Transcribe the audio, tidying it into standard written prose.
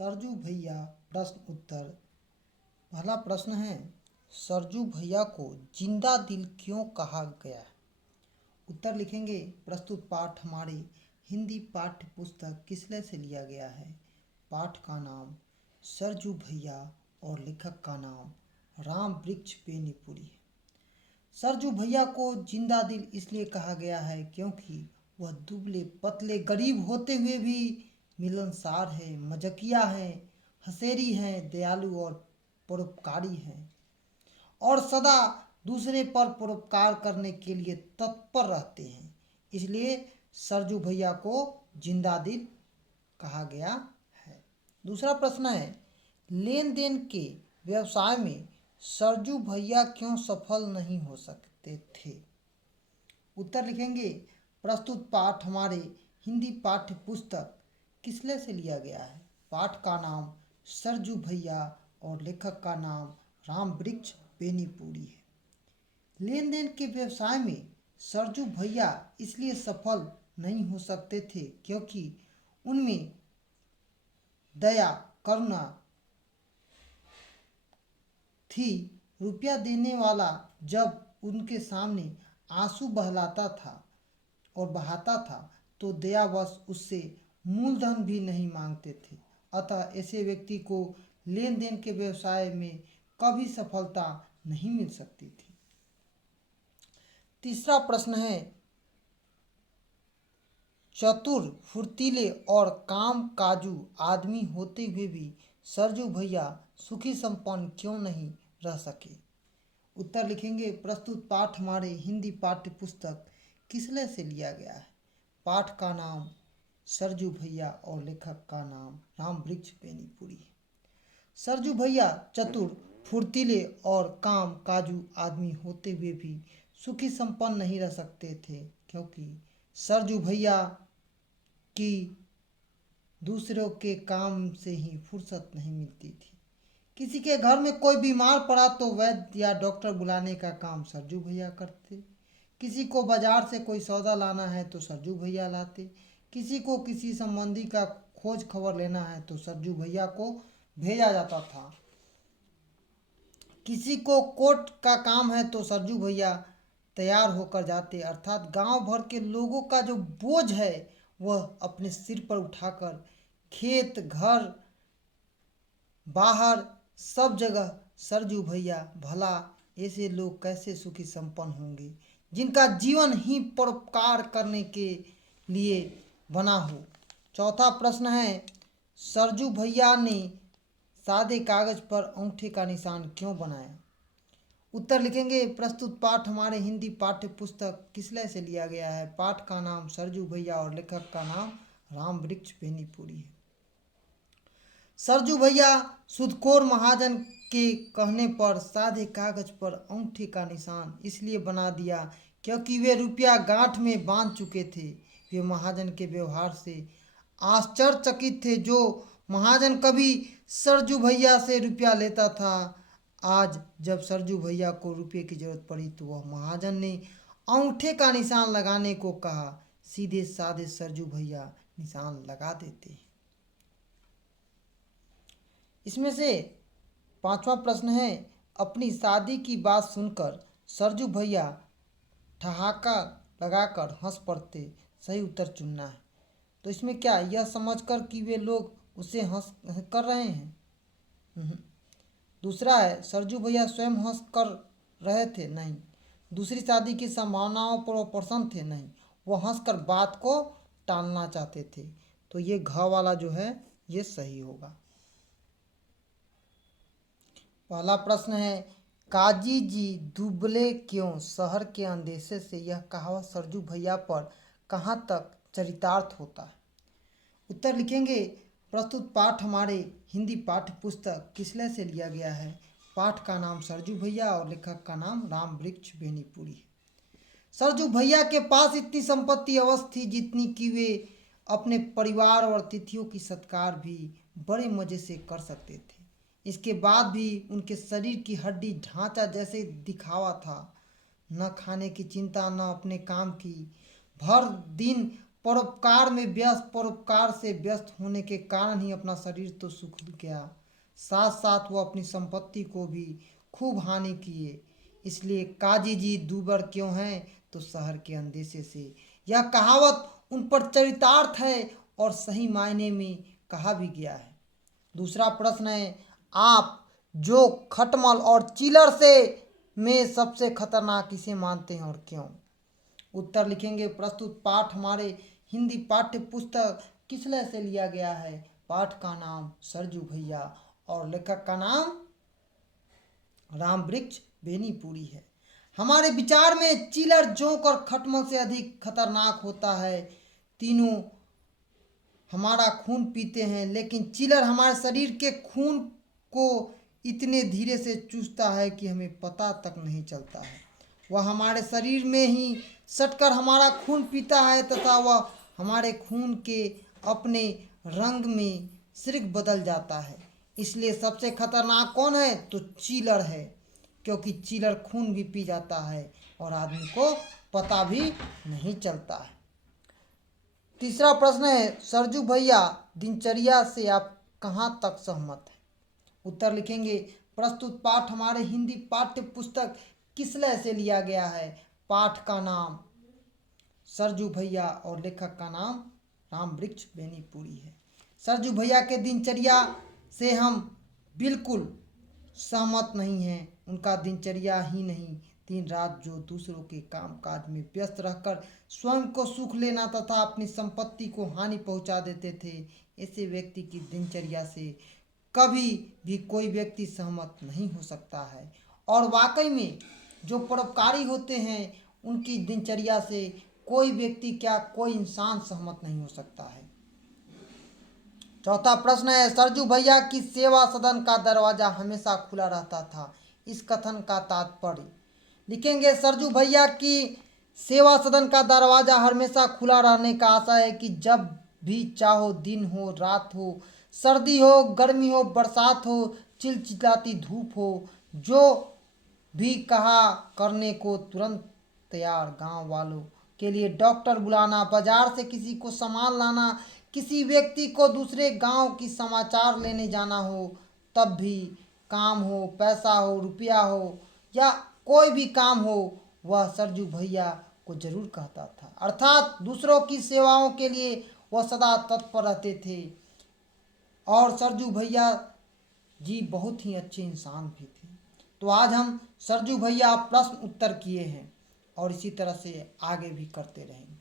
सरजू भैया प्रश्न उत्तर। पहला प्रश्न है, सरजू भैया को जिंदा दिल क्यों कहा गया? उत्तर लिखेंगे। प्रस्तुत पाठ हमारे हिंदी पाठ्य पुस्तक किसले से लिया गया है। पाठ का नाम सरजू भैया और लेखक का नाम राम वृक्ष बेनीपुरी है। सरजू भैया को जिंदा दिल इसलिए कहा गया है क्योंकि वह दुबले पतले गरीब होते हुए भी मिलनसार है, मजाकिया है, हंसेरी हैं, दयालु और परोपकारी हैं और सदा दूसरे पर परोपकार करने के लिए तत्पर रहते हैं। इसलिए सरजू भैया को जिंदा दिल कहा गया है। दूसरा प्रश्न है, लेन देन के व्यवसाय में सरजू भैया क्यों सफल नहीं हो सकते थे? उत्तर लिखेंगे। प्रस्तुत पाठ हमारे हिंदी पाठ्य पुस्तक किसले से लिया गया है। पाठ का नाम सरजू भैया और लेखक का नाम राम वृक्ष बेनीपुरी है। लेन देन के व्यवसाय में सरजू भैया इसलिए सफल नहीं हो सकते थे क्योंकि उनमें दया करुणा थी। रुपया देने वाला जब उनके सामने आंसू बहलाता था और बहाता था तो दयावश उससे मूलधन भी नहीं मांगते थे। अतः ऐसे व्यक्ति को लेन देन के व्यवसाय में कभी सफलता नहीं मिल सकती थी। तीसरा प्रश्न है, चतुर फुर्तीले और काम काजू आदमी होते हुए भी सरजू भैया सुखी संपन्न क्यों नहीं रह सके? उत्तर लिखेंगे। प्रस्तुत पाठ हमारे हिंदी पाठ्य पुस्तक किसले से लिया गया है। पाठ का नाम सरजू भैया और लेखक का नाम राम वृक्ष बेनीपुरी है। सरजू भैया चतुर फुर्तीले और काम काजू आदमी होते हुए भी सुखी संपन्न नहीं रह सकते थे क्योंकि सरजू भैया की दूसरों के काम से ही फुर्सत नहीं मिलती थी। किसी के घर में कोई बीमार पड़ा तो वैद्य या डॉक्टर बुलाने का काम सरजू भैया करते। किसी को बाजार से कोई सौदा लाना है तो सरजू भैया लाते। किसी को किसी संबंधी का खोज खबर लेना है तो सरजू भैया को भेजा जाता था। किसी को कोर्ट का काम है तो सरजू भैया तैयार होकर जाते। अर्थात गांव भर के लोगों का जो बोझ है वह अपने सिर पर उठाकर खेत घर बाहर सब जगह सरजू भैया। भला ऐसे लोग कैसे सुखी संपन्न होंगे जिनका जीवन ही परोपकार करने के लिए बना हो। चौथा प्रश्न है, सरजू भैया ने सादे कागज पर अंगूठे का निशान क्यों बनाया? उत्तर लिखेंगे। प्रस्तुत पाठ हमारे हिंदी पाठ्य पुस्तक किसले से लिया गया है। पाठ का नाम सरजू भैया और लेखक का नाम राम वृक्ष बेनीपुरी है। सरजू भैया सुदखोर महाजन के कहने पर सादे कागज पर अंगूठे का निशान इसलिए बना दिया क्योंकि वे रुपया गांठ में बांध चुके थे। वे महाजन के व्यवहार से आश्चर्यचकित थे। जो महाजन कभी सरजू भैया से रुपया लेता था, आज जब सरजू भैया को रुपये की जरूरत पड़ी तो वह महाजन ने अंगूठे का निशान लगाने को कहा। सीधे साधे सरजू भैया निशान लगा देते। इसमें से पांचवा प्रश्न है, अपनी शादी की बात सुनकर सरजू भैया ठहाका लगाकर हंस पड़ते। सही उत्तर चुनना है। तो इसमें क्या यह समझकर कि वे लोग उसे हंस कर रहे हैं? दूसरा है, सरजू भैया स्वयं हंस कर रहे थे? नहीं। दूसरी शादी की संभावनाओं पर वो प्रसन्न थे? नहीं, वो हंसकर बात को टालना चाहते थे। तो ये घ वाला जो है ये सही होगा। पहला प्रश्न है, काजी जी दुबले क्यों? शहर के अंदेशे से यह कहावत सरजू भैया पर कहाँ तक चरितार्थ होता है? उत्तर लिखेंगे। प्रस्तुत पाठ हमारे हिंदी पाठ्य पुस्तक किसले से लिया गया है। पाठ का नाम सरजू भैया और लेखक का नाम राम वृक्ष बेनीपुरी है। सरजू भैया के पास इतनी संपत्ति अवश्य थी जितनी कि वे अपने परिवार और अतिथियों की सत्कार भी बड़े मज़े से कर सकते थे। इसके बाद भी उनके शरीर की हड्डी ढांचा जैसे दिखावा था। न खाने की चिंता न अपने काम की। भर दिन परोपकार में व्यस्त, परोपकार से व्यस्त होने के कारण ही अपना शरीर तो सुख गया, साथ साथ वो अपनी संपत्ति को भी खूब हानि किए। इसलिए काजी जी दूबर क्यों हैं, तो शहर के अंदेशे से। यह कहावत उन पर चरितार्थ है और सही मायने में कहा भी गया है। दूसरा प्रश्न है, आप जो खटमल और चिलर से में सबसे खतरनाक किसे मानते हैं और क्यों? उत्तर लिखेंगे, प्रस्तुत पाठ हमारे हिंदी पाठ्य पुस्तक किसलय से लिया गया है। पाठ का नाम सरजू भैया और लेखक का नाम राम वृक्ष बेनीपुरी है। हमारे विचार में चिलर, जोंक और खटमल से अधिक खतरनाक होता है। तीनों हमारा खून पीते हैं, लेकिन चिलर हमारे शरीर के खून को इतने धीरे से चूसता है कि हमें पता तक नहीं चलता है। वह हमारे शरीर में ही सटकर हमारा खून पीता है तथा वह हमारे खून के अपने रंग में सिर्फ बदल जाता है। इसलिए सबसे खतरनाक कौन है, तो चिलर है, क्योंकि चिलर खून भी पी जाता है और आदमी को पता भी नहीं चलता है। तीसरा प्रश्न है, सरजू भैया दिनचर्या से आप कहाँ तक सहमत हैं? उत्तर लिखेंगे, प्रस्तुत पाठ हमारे हिंदी पाठ्य पुस्तक किसलय से लिया गया है। पाठ का नाम सरजू भैया और लेखक का नाम राम वृक्ष बेनीपुरी है। सरजू भैया के दिनचर्या से हम बिल्कुल सहमत नहीं हैं। उनका दिनचर्या ही नहीं, दिन रात जो दूसरों के काम काज में व्यस्त रहकर स्वयं को सुख लेना तथा अपनी संपत्ति को हानि पहुंचा देते थे, ऐसे व्यक्ति की दिनचर्या से कभी भी कोई व्यक्ति सहमत नहीं हो सकता है। और वाकई में जो परोपकारी होते हैं उनकी दिनचर्या से कोई व्यक्ति क्या, कोई इंसान सहमत नहीं हो सकता है। चौथा प्रश्न है, सरजू भैया की सेवा सदन का दरवाजा हमेशा खुला रहता था, इस कथन का तात्पर्य लिखेंगे। सरजू भैया की सेवा सदन का दरवाजा हमेशा खुला रहने का आशय है कि जब भी चाहो, दिन हो रात हो, सर्दी हो गर्मी हो, बरसात हो चिलचिलाती धूप हो, जो भी कहा करने को तुरंत तैयार। गांव वालों के लिए डॉक्टर बुलाना, बाजार से किसी को सामान लाना, किसी व्यक्ति को दूसरे गांव की समाचार लेने जाना हो, तब भी काम हो, पैसा हो, रुपया हो या कोई भी काम हो, वह सरजू भैया को जरूर कहता था। अर्थात दूसरों की सेवाओं के लिए वह सदा तत्पर रहते थे। और सरजू भैया जी बहुत ही अच्छे इंसान भी थे। तो आज हम सरजू भैया प्रश्न उत्तर किए हैं और इसी तरह से आगे भी करते रहेंगे।